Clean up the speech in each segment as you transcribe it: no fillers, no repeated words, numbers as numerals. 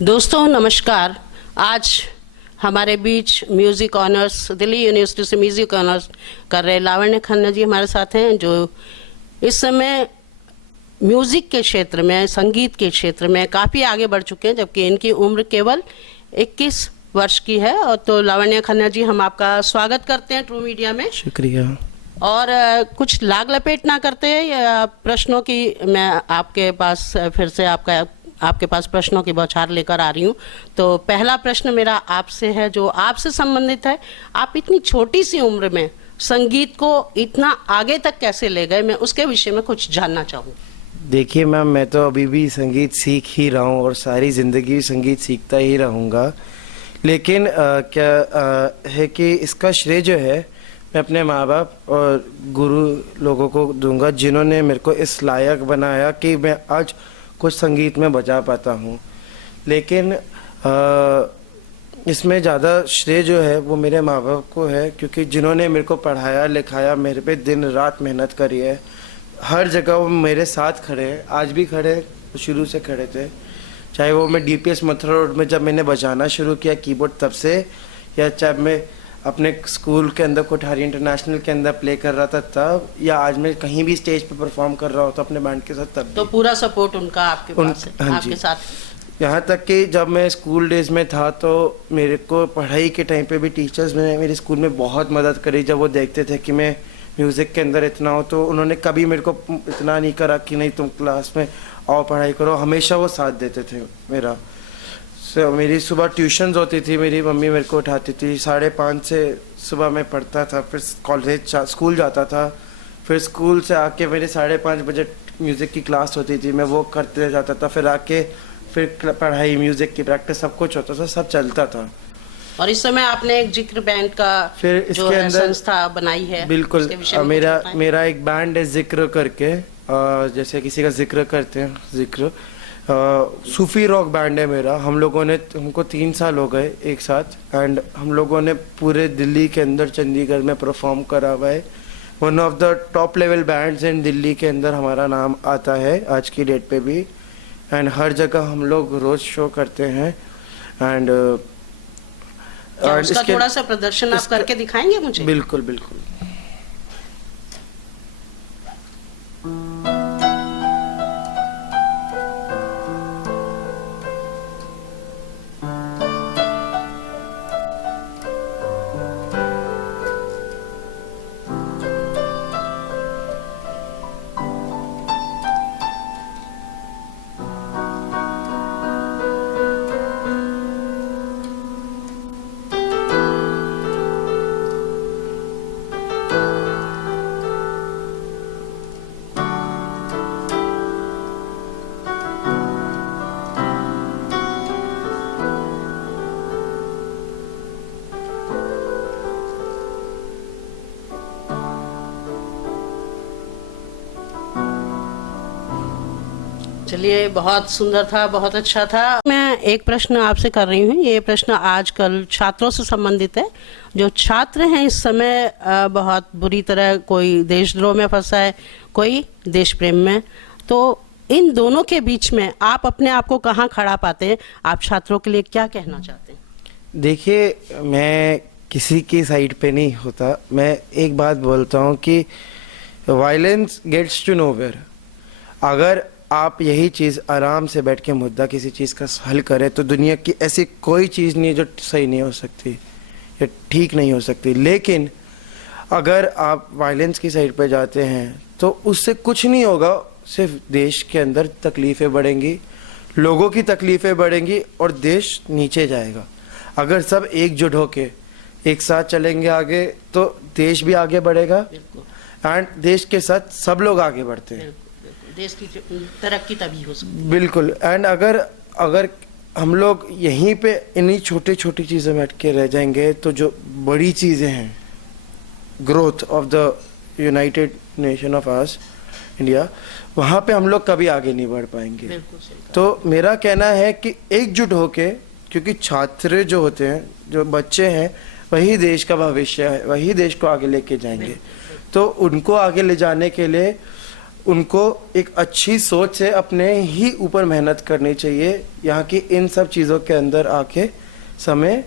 दोस्तों नमस्कार। आज हमारे बीच म्यूज़िक ऑनर्स, दिल्ली यूनिवर्सिटी से म्यूज़िक ऑनर्स कर रहे लावण्य खन्ना जी हमारे साथ हैं, जो इस समय म्यूज़िक के क्षेत्र में, संगीत के क्षेत्र में काफ़ी आगे बढ़ चुके हैं, जबकि इनकी उम्र केवल 21 वर्ष की है। और तो लावण्य खन्ना जी, हम आपका स्वागत करते हैं ट्रू मीडिया में। शुक्रिया। और कुछ लाग लपेट ना करते हैं या प्रश्नों की, मैं आपके पास फिर से आपके पास प्रश्नों की बौछार लेकर आ रही हूँ। तो पहला प्रश्न मेरा आपसे है, जो आपसे संबंधित है। आप इतनी छोटी सी उम्र में संगीत को इतना आगे तक कैसे ले गए, मैं उसके विषय में कुछ जानना चाहूँ। देखिए मैम, मैं तो अभी भी संगीत सीख ही रहा हूँ और सारी ज़िंदगी संगीत सीखता ही रहूँगा। लेकिन क्या है कि इसका श्रेय जो है मैं अपने माँ बाप और गुरु लोगों को दूंगा, जिन्होंने मेरे को इस लायक बनाया कि मैं आज कुछ संगीत में बजा पाता हूँ। लेकिन इसमें ज़्यादा श्रेय जो है वो मेरे माँ बाप को है, क्योंकि जिन्होंने मेरे को पढ़ाया लिखाया, मेरे पे दिन रात मेहनत करी है। हर जगह वो मेरे साथ खड़े हैं, आज भी खड़े हैं, शुरू से खड़े थे। चाहे वो मैं DPS मथुरा रोड में जब मैंने बजाना शुरू किया कीबोर्ड तब से, या चाहे मैं अपने स्कूल के अंदर कोठारी इंटरनेशनल के अंदर प्ले कर रहा था तब, या आज मैं कहीं भी स्टेज पे परफॉर्म कर रहा हूँ तो अपने बैंड के साथ तब। तो पूरा सपोर्ट उनका आपके पास है, हाँ आपके साथ। यहाँ तक कि जब मैं स्कूल डेज में था तो मेरे को पढ़ाई के टाइम पे भी टीचर्स ने मेरे स्कूल में बहुत मदद करी। जब वो देखते थे कि मैं म्यूज़िक के अंदर इतना हो, तो उन्होंने कभी मेरे को इतना नहीं करा कि नहीं तुम क्लास में आओ पढ़ाई करो। हमेशा वो साथ देते थे मेरा। मेरी सुबह ट्यूशन्स होती थी, मेरी मम्मी मेरे को उठाती थी 5:30 से सुबह मैं पढ़ता था, फिर स्कूल जाता था, फिर स्कूल से आके मेरे 5:30 बजे म्यूज़िक की क्लास होती थी, मैं वो करते जाता था। फिर आके फिर पढ़ाई, म्यूज़िक की प्रैक्टिस, सब कुछ होता था, सब चलता था। और इस समय आपने एक जिक्र बैंड का फिर जो इसके है अंदर संस्था बनाई है। बिल्कुल, मेरा एक बैंड है जिक्र करके, जैसे किसी का जिक्र करते हैं, जिक्र सूफी रॉक बैंड है मेरा। हमको 3 साल हो गए एक साथ, एंड हम लोगों ने पूरे दिल्ली के अंदर, चंडीगढ़ में परफॉर्म करा हुआ है। One of the top level bands in Delhi के अंदर हमारा नाम आता है आज की डेट पे भी, एंड हर जगह हम लोग रोज शो करते हैं। एंड उसका थोड़ा सा प्रदर्शन आप करके दिखाएंगे मुझे? बिल्कुल बिल्कुल। चलिए, बहुत सुंदर था, बहुत अच्छा था। मैं एक प्रश्न आपसे कर रही हूँ। ये प्रश्न आजकल छात्रों से संबंधित है। जो छात्र हैं इस समय बहुत बुरी तरह, कोई देशद्रोह में फंसा है, कोई देश प्रेम में। तो इन दोनों के बीच में आप अपने आप को कहाँ खड़ा पाते हैं? आप छात्रों के लिए क्या कहना चाहते हैं? देखिए, मैं किसी की साइड पे नहीं होता। मैं एक बात बोलता हूँ कि वायलेंस गेट्स टू नोवेयर। अगर आप यही चीज़ आराम से बैठ के मुद्दा किसी चीज़ का हल करें, तो दुनिया की ऐसी कोई चीज़ नहीं है जो सही नहीं हो सकती या ठीक नहीं हो सकती। लेकिन अगर आप वायलेंस की साइड पे जाते हैं तो उससे कुछ नहीं होगा, सिर्फ देश के अंदर तकलीफ़ें बढ़ेंगी, लोगों की तकलीफ़ें बढ़ेंगी और देश नीचे जाएगा। अगर सब एकजुट होके एक साथ चलेंगे आगे, तो देश भी आगे बढ़ेगा, एंड देश के साथ सब लोग आगे बढ़ते हैं। देश की तरक्की तभी हो सकती है। बिल्कुल। एंड अगर हम लोग यहीं पे इन्हीं छोटी छोटी चीज़ों में अटके रह जाएंगे, तो जो बड़ी चीज़ें हैं, growth of the United Nation of as India, वहाँ पे हम लोग कभी आगे नहीं बढ़ पाएंगे। तो मेरा कहना है कि एकजुट होके, क्योंकि छात्र जो होते हैं, जो बच्चे हैं, वही देश का भविष्य है, वही देश को आगे लेके जाएंगे। तो उनको आगे ले जाने के लिए उनको एक अच्छी सोच से अपने ही ऊपर मेहनत करनी चाहिए। यहाँ की इन सब चीज़ों के अंदर आके समय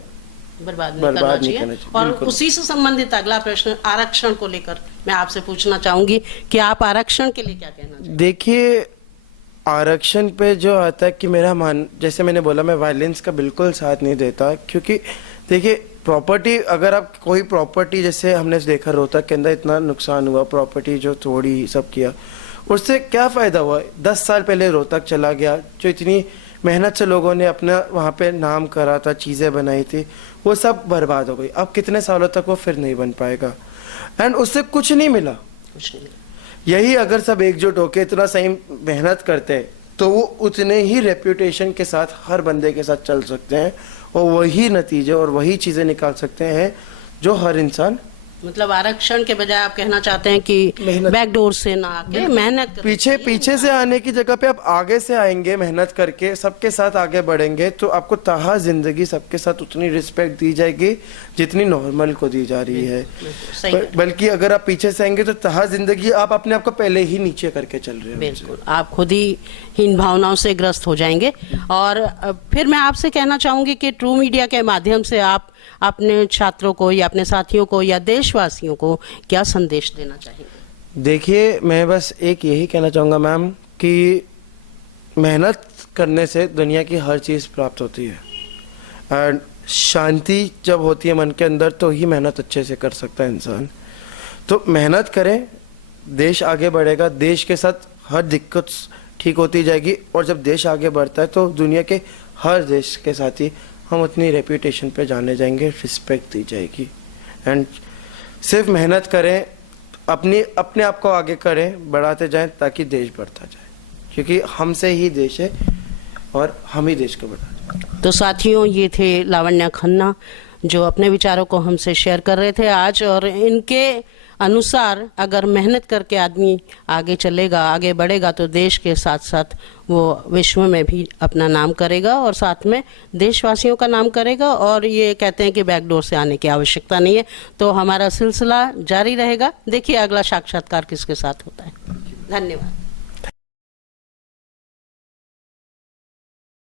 बर्बाद बर्बाद नहीं नहीं करना करना चाहिए। चाहिए, और बिल्कुल। उसी से संबंधित अगला प्रश्न आरक्षण को लेकर मैं आपसे पूछना चाहूंगी कि आप आरक्षण के लिए क्या कहना चाहेंगे? देखिए, आरक्षण पे जो आता है कि जैसे मैंने बोला, मैं वायलेंस का बिल्कुल साथ नहीं देता, क्योंकि देखिए प्रॉपर्टी, अगर आप कोई प्रॉपर्टी, जैसे हमने देखा रोहतक के अंदर इतना नुकसान हुआ, प्रॉपर्टी जो तोड़ी सब किया, उससे क्या फ़ायदा हुआ? 10 साल पहले रोहतक चला गया, जो इतनी मेहनत से लोगों ने अपना वहाँ पे नाम करा था, चीज़ें बनाई थी, वो सब बर्बाद हो गई। अब कितने सालों तक वो फिर नहीं बन पाएगा, एंड उससे कुछ नहीं मिला। कुछ नहीं। यही अगर सब एकजुट होकर इतना सही मेहनत करते हैं तो वो उतने ही रेप्यूटेशन के साथ हर बंदे के साथ चल सकते हैं और वही नतीजे और वही चीज़ें निकाल सकते हैं जो हर इंसान। मतलब आरक्षण के बजाय आप कहना चाहते हैं कि मेहनत- बैकडोर से ना आके मेहनत करनी पीछे चाहिए। पीछे से आने की जगह पे आप आगे से आएंगे, मेहनत करके सबके साथ आगे बढ़ेंगे, तो आपको तहा जिंदगी सबके साथ उतनी रिस्पेक्ट दी जाएगी जितनी नॉर्मल को दी जा रही है। सही बल्कि अगर आप पीछे से आएंगे तो तहा जिंदगी आप अपने आप को पहले ही नीचे करके चल रहे हैं। बिल्कुल, आप खुद ही इन भावनाओं से ग्रस्त हो जाएंगे। और फिर मैं आपसे कहना चाहूंगी कि ट्रू मीडिया के माध्यम से आप अपने छात्रों को या अपने साथियों को या देशवासियों को क्या संदेश देना चाहेंगे? देखिए, मैं बस एक यही कहना चाहूँगा मैम कि मेहनत करने से दुनिया की हर चीज़ प्राप्त होती है, एंड शांति जब होती है मन के अंदर तो ही मेहनत अच्छे से कर सकता है इंसान। तो मेहनत करें, देश आगे बढ़ेगा, देश के साथ हर दिक्कत ठीक होती जाएगी, और जब देश आगे बढ़ता है तो दुनिया के हर देश के साथ ही हम उतनी रेप्यूटेशन पे जाने जाएंगे, रिस्पेक्ट दी जाएगी। एंड सिर्फ मेहनत करें, अपने आप को आगे करें, बढ़ाते जाएं ताकि देश बढ़ता जाए, क्योंकि हमसे ही देश है और हम ही देश को बढ़ाते हैं। तो साथियों, ये थे लावण्या खन्ना जो अपने विचारों को हमसे शेयर कर रहे थे आज, और इनके अनुसार अगर मेहनत करके आदमी आगे चलेगा, आगे बढ़ेगा, तो देश के साथ साथ वो विश्व में भी अपना नाम करेगा और साथ में देशवासियों का नाम करेगा। और ये कहते हैं कि बैकडोर से आने की आवश्यकता नहीं है। तो हमारा सिलसिला जारी रहेगा। देखिए अगला साक्षात्कार किसके साथ होता है। धन्यवाद।